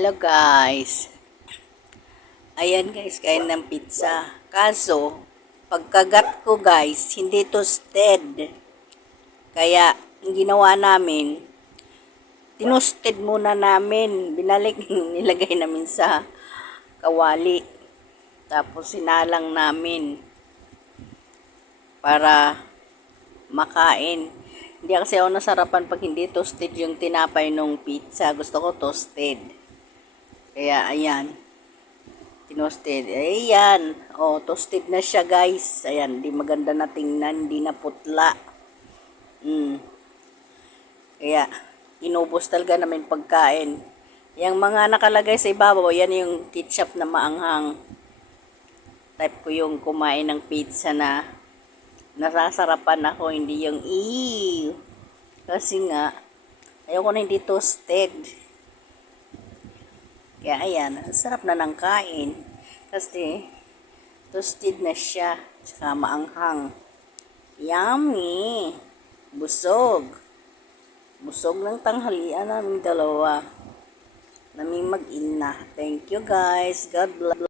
Hello guys. Ayan guys, kain ng pizza. Kaso, pagkagat ko guys, hindi toasted. Kaya, ang ginawa namin, tinusted muna namin. Binalik, nilagay namin sa kawali. Tapos sinalang namin para makain. Hindi kasi ako nasarapan pag hindi toasted yung tinapay nung pizza. Gusto ko toasted. Kaya, ayan. Tinosted. Ayan. Oh, toasted na siya, guys. Ayan, di maganda na tingnan. Di na putla. Mm. Kaya, inubos talaga namin pagkain. Yung mga nakalagay sa ibabaw, yan yung ketchup na maanghang. Type ko yung kumain ng pizza na nasasarapan ako, hindi yung ew. Kasi nga, ayoko na hindi toasted. Kaya ayan, ang sarap na ng kain. Kasi, toasted na siya. Tsaka maanghang. Yummy! Busog. Busog ng tanghalian naming dalawa. Naming mag-ina. Thank you guys. God bless.